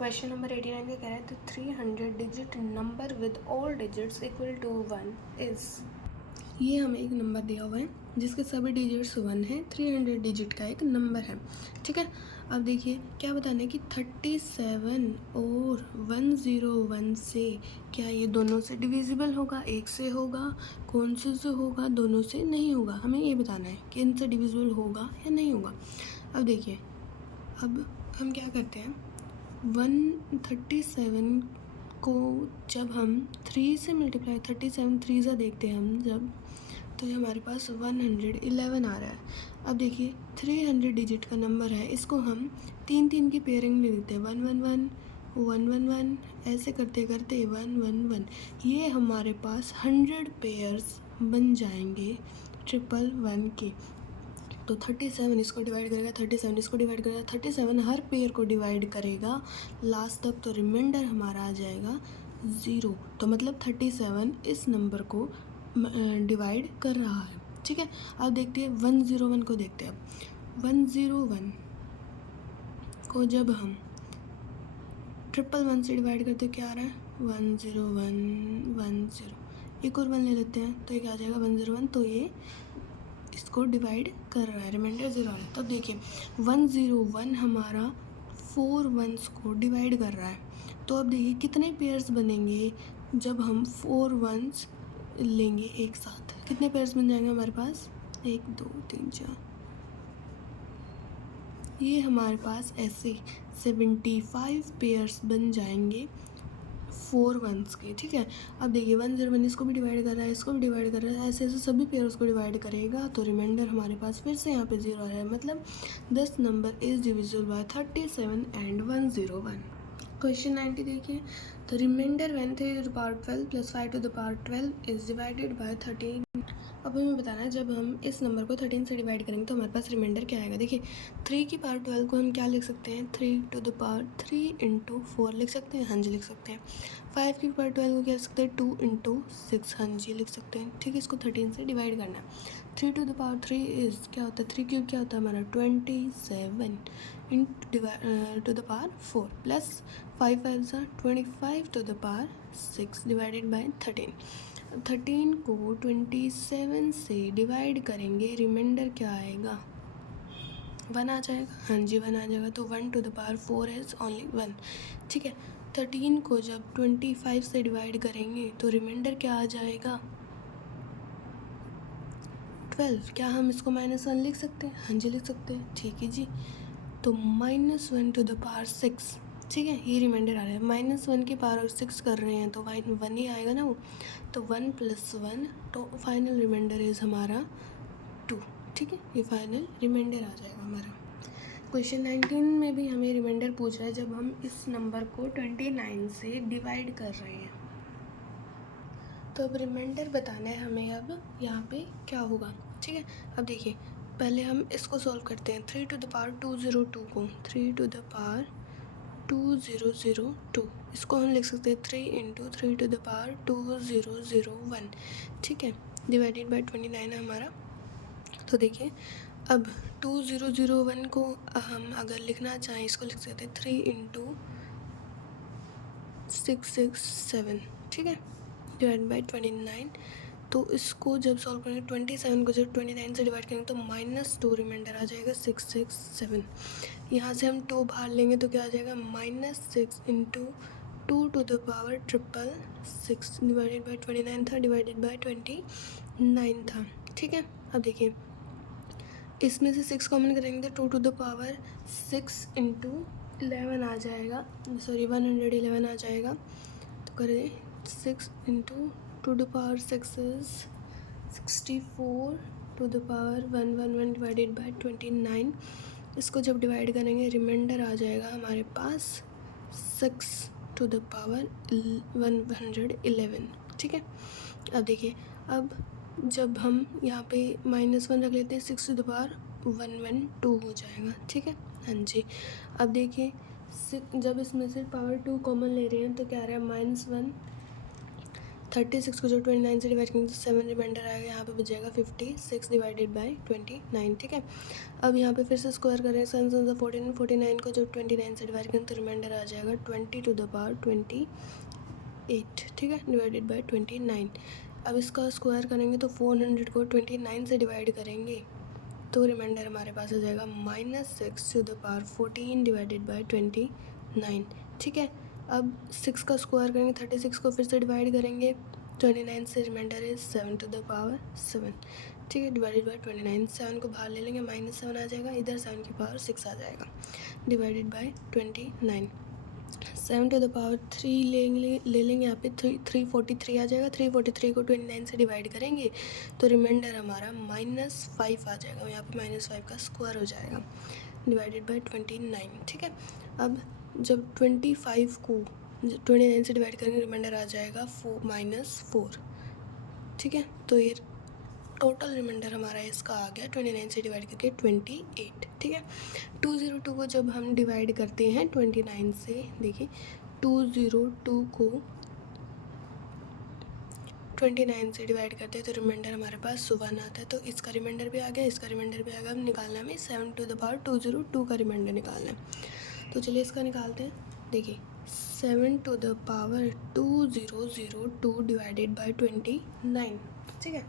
Question number 89 का कह रहा है तो 300 digit number with all digits equal to 1 is. ये हमें एक नंबर दिया हुआ है जिसके सभी डिजिट्स 1 है, 300 डिजिट का एक नंबर है। ठीक है, अब देखिए क्या बताना है कि 37 और 101 से क्या ये दोनों से डिविजिबल होगा, एक से होगा, कौन से होगा, दोनों से नहीं होगा। हमें ये बताना है कि इनसे डिविजिबल होगा या नहीं होगा। अब देखिए, अब हम क्या करते हैं, 137 को जब हम 3 से मल्टीप्लाई 37 3 सा देखते हैं हम जब, तो ये हमारे पास 111 आ रहा है। अब देखिए 300 डिजिट का नंबर है, इसको हम 3 की पेयरिंग में लिखते हैं, 111 111 ऐसे करते करते 111। ये हमारे पास 100 पेयर्स बन जाएंगे 111 के। तो 37 इसको डिवाइड करेगा, 37 इसको डिवाइड करेगा, 37 हर पेयर को डिवाइड करेगा लास्ट तक, तो रिमाइंडर हमारा आ जाएगा 0। तो मतलब 37 इस नंबर को डिवाइड कर रहा है। ठीक है, अब देखते हैं 101 को देखते हैं। अब 101 को जब हम 111 से डिवाइड करते क्या आ रहा है, 10110। एक और 1 ले लेते हैं तो ये क्या आ जाएगा 101, तो ये इसको डिवाइड कर रहा है, रिमाइंडर 0 है। तब देखिए 101 हमारा 4 वंस को डिवाइड कर रहा है। तो अब देखिए कितने पेयर्स बनेंगे जब हम 4 वंस लेंगे एक साथ, कितने पेयर्स बन जाएंगे हमारे पास, 1 2 3 4, ये हमारे पास ऐसे 75 पेयर्स बन जाएंगे 4 वंस के। ठीक है, अब देखिए 101 इसको भी डिवाइड कर रहा है, इसको भी डिवाइड कर रहा है, ऐसे ऐसे सभी पेयर्स को डिवाइड करेगा, तो रिमाइंडर हमारे पास फिर से यहाँ पे 0 है। मतलब this number is divisible by 37 and 101। Question 90 देखिए, तो remainder when 3 to the power 12 plus 5 to the power 12 is divided by 13। अब हमें बताना है जब हम इस नंबर को 13 से डिवाइड करेंगे तो हमारे पास रिमाइंडर क्या आएगा। देखिए 3 की पावर 12 को हम क्या लिख सकते हैं, 3 टू द पावर 3 इंटू 4 लिख सकते हैं, हाँ जी लिख सकते हैं। 5 की पावर 12 को क्या लिख सकते हैं, 2 इंटू 6, हाँ जी लिख सकते हैं। ठीक है, इसको 13 से डिवाइड करना है। 3 टू द पावर 3 इज क्या होता है, 3 क्यूब क्या होता है हमारा 27 टू द पावर 4 प्लस 5 5 सा 25 to the power 6 divided by 13। 13 को 27 से डिवाइड करेंगे, रिमाइंडर क्या आएगा, 1 आ जाएगा, हाँ जी 1 आ जाएगा। तो 1 to the power 4 is only 1। ठीक है, 13 को जब 25 से डिवाइड करेंगे तो रिमाइंडर क्या आ जाएगा, 12। क्या हम इसको -1 लिख सकते हैं, हाँ जी लिख सकते हैं। ठीक है जी, तो -1 टू द पावर 6। ठीक है, ये रिमाइंडर आ रहा है, -1 की पावर 6 कर रहे हैं तो 1 ही आएगा ना वो, तो 1 + 1, तो फाइनल रिमाइंडर इज़ हमारा 2। ठीक है, ये फाइनल रिमाइंडर आ जाएगा हमारा। क्वेश्चन 19 में भी हमें रिमाइंडर पूछ रहा है जब हम इस नंबर को 29 से डिवाइड कर रहे हैं। तो अब रिमाइंडर बताना है हमें, अब यहाँ पे क्या होगा। ठीक है, अब देखिए पहले हम इसको सॉल्व करते हैं। 3 टू द पावर 202 को 3 टू द पावर 2002 इसको हम लिख सकते हैं 3 इंटू 3 टू द पावर 2001। ठीक है, डिवाइडेड बाय 29 है हमारा। तो देखिए अब 2001 को हम अगर लिखना चाहें, इसको लिख सकते हैं 3 इंटू 667। ठीक है, डिवाइड बाय 29। तो इसको जब सॉल्व करेंगे 27 को जब 29 से डिवाइड करेंगे तो -2 रिमाइंडर आ जाएगा 667। यहाँ से हम 2 बाहर लेंगे तो क्या आ जाएगा, -6 into 2 to the power 666 divided by 29 था, डिवाइडेड बाय 29 था। ठीक है, अब देखिए इसमें से 6 कॉमन करेंगे तो 2 टू द पावर 6 इंटू 11 आ जाएगा, सॉरी 111 आ जाएगा। तो करें 6 into 2 to power 6 is 64 to the power 111 divided by 29। इसको जब डिवाइड करेंगे रिमाइंडर आ जाएगा हमारे पास 6 टू द पावर 111। ठीक है, अब देखिए अब जब हम यहाँ पे -1 रख लेते हैं 6 टू द पावर 112 हो जाएगा। ठीक है, हाँ जी। अब देखिए जब इसमें से पावर 2 कॉमन ले रहे हैं तो क्या आ रहा है, -1 36 को जब 29 से डिवाइड करेंगे तो 7 रिमाइंडर आएगा, यहाँ पे बच जाएगा 56 डिवाइडेड बाई 29, ठीक है। अब यहाँ पे फिर से स्क्वायर करें, 7 7 14, 49 को जब 29 से डिवाइड करेंगे तो रिमाइंडर आ जाएगा 20 टू द पावर 28, ठीक है, डिवाइडेड बाई 29। अब इसका स्क्वायर करेंगे तो 400 को 29 से डिवाइड करेंगे तो रिमाइंडर हमारे पास आ जाएगा -6 to the power 14 divided by 29, ठीक है। अब 6 का स्क्वायर करेंगे, 36 को फिर से डिवाइड करेंगे 29 से, रिमाइंडर है 7 टू द पावर 7, ठीक है, डिवाइडेड बाई 29। 7 को बाहर ले लेंगे, -7 आ जाएगा, इधर 7 की पावर 6 आ जाएगा, divided by 29। 7 to the power 3 ले लेंगे, यहाँ पे 343 आ जाएगा। 343 को 29 से डिवाइड करेंगे तो रिमाइंडर हमारा -5 आ जाएगा, यहाँ पे -5 का स्क्वायर हो जाएगा, डिवाइडेड बाई 29, ठीक है। अब जब 25 को 29 से डिवाइड करेंगे रिमाइंडर आ जाएगा -4, ठीक है। तो ये टोटल रिमाइंडर हमारा इसका आ गया 29 से डिवाइड करके 28, ठीक है। 202 को जब हम डिवाइड करते हैं 29 से, देखिए 202 को 29 से डिवाइड करते हैं तो रिमाइंडर हमारे पास 1 आता है। तो इसका रिमाइंडर भी आ गया, इसका रिमाइंडर भी आ गया। अब निकालना है हमें 7 टू द पावर 202 का रिमाइंडर निकालना है। तो चलिए इसका निकालते हैं। देखिए 7 to the power 2002 divided by 29, ठीक है।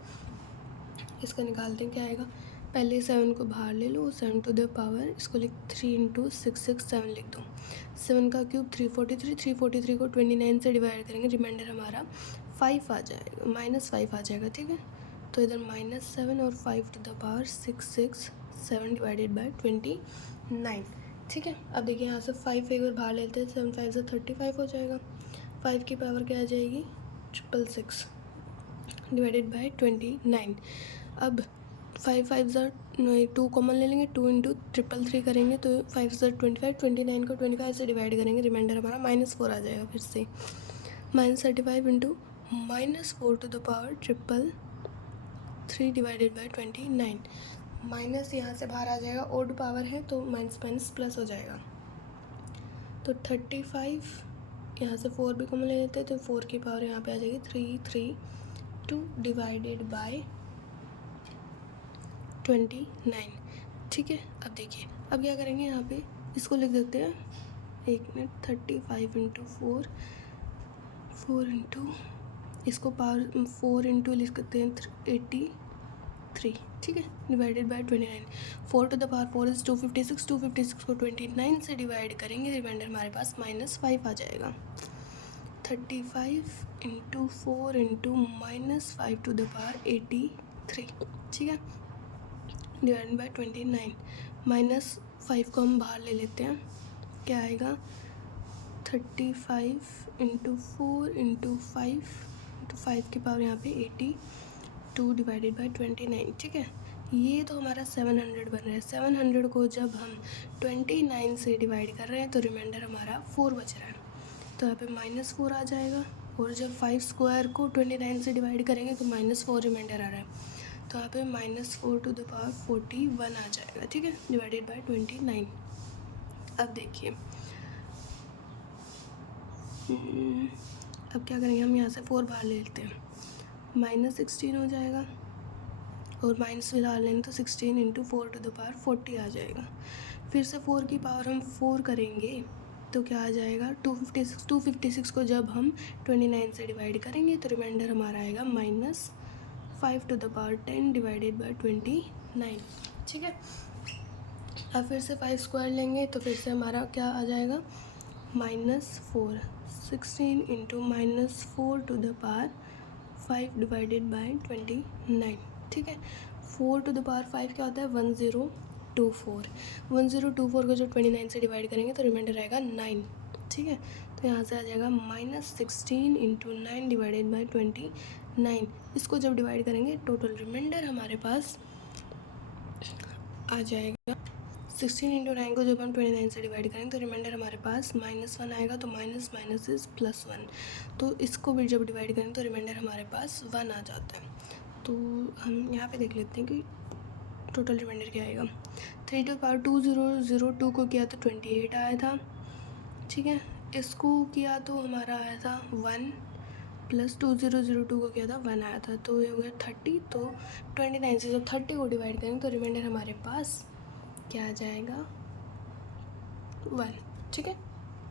इसका निकालते हैं, क्या आएगा, पहले 7 को बाहर ले लो, 7 टू द पावर, इसको लिख 3 इंटू 667 लिख दो। 7 का क्यूब 343, 343 को 29 से डिवाइड करेंगे, रिमाइंडर हमारा 5 आ जाएगा, -5 आ जाएगा, ठीक है। तो इधर -7 और 5 to the power 667 divided by 29, ठीक है। अब देखिए यहाँ से 5 एक बार बाहर लेते हैं, 7 5 से 35 हो जाएगा। 5 की पावर क्या आ जाएगी, 666 डिवाइडेड बाई 29। अब 5 5 2 कॉमन ले लेंगे, 2 इंटू 333 करेंगे तो 5 25, 29 को 25 से डिवाइड करेंगे, रिमाइंडर हमारा -4 आ जाएगा। फिर से -35 into -4 to the power 333 divided by 29। Minus यहाँ से बाहर आ जाएगा, ओड पावर है तो माइनस माइनस प्लस हो जाएगा। तो 35, यहाँ से 4 भी कॉमन ले लेते हैं तो 4 की पावर यहाँ पे आ जाएगी 332 डिवाइडेड बाई 29, ठीक है। अब देखिए अब क्या करेंगे, यहाँ पे इसको लिख देते हैं, 1 मिनट, 35 इंटू 4 इंटू, इसको पावर 4 इंटू लिख सकते हैं 83, ठीक है, divided by 29। 4 to the power 4 is 256, 256 को 29 से डिवाइड करेंगे, रिमाइंडर हमारे पास -5 आ जाएगा। 35 into 4 into -5 to the power 83, ठीक है, डिवाइडेड बाई 29। -5 को हम बाहर ले लेते हैं, क्या आएगा, 35 इंटू 4 इंटू 5 की पावर यहाँ पे 82 डिवाइडेड बाई 29, ठीक है। ये तो हमारा 700 बन रहा है। 700 को जब हम 29 से डिवाइड कर रहे हैं तो रिमाइंडर हमारा 4 बच रहा है, तो यहाँ पे -4 आ जाएगा। और जब 5 स्क्वायर को 29 से डिवाइड करेंगे तो -4 रिमाइंडर आ रहा है, तो यहाँ पे -4 टू द पावर 41 आ जाएगा, ठीक है, डिवाइडेड बाई 29। अब देखिए अब क्या करेंगे, हम यहाँ से 4 बाहर ले लेते हैं, -16 हो जाएगा, और माइनस में डाल लेंगे तो 16 इंटू 4 टू द पावर 40 आ जाएगा। फिर से 4 की पावर हम 4 करेंगे तो क्या आ जाएगा, 256। 256 को जब हम 29 से डिवाइड करेंगे तो रिमाइंडर हमारा आएगा -5 to the power 10 divided by 29, ठीक है। अब फिर से 5 स्क्वायर लेंगे तो फिर से हमारा क्या आ जाएगा, -4, 16 into -4 to the power 5 divided by 29, ठीक है। 4 टू द पावर 5 क्या होता है, 1024। 1024 को जो 29 से डिवाइड करेंगे तो रिमाइंडर आएगा 9, ठीक है। तो यहाँ से आ जाएगा -16 इंटू 9 डिवाइडेड बाई 29। इसको जब डिवाइड करेंगे टोटल रिमाइंडर हमारे पास आ जाएगा 16 इंटू 9 को जब हम 29 से डिवाइड करेंगे तो रिमाइंडर हमारे पास -1 आएगा, तो माइनस माइनस इज +1। तो इसको भी जब डिवाइड करेंगे तो रिमाइंडर हमारे पास 1 आ जाता है। तो हम यहाँ पे देख लेते हैं कि टोटल रिमाइंडर क्या आएगा। 3 टू पावर 2002 को किया तो 28 आया था, ठीक है। इसको किया तो हमारा आया था 1 प्लस 2002 को क्या था 1 आया था, तो ये हो गया 30। तो 29 से जब 30 को डिवाइड करेंगे तो रिमाइंडर हमारे पास क्या आ जाएगा 1। ठीक है।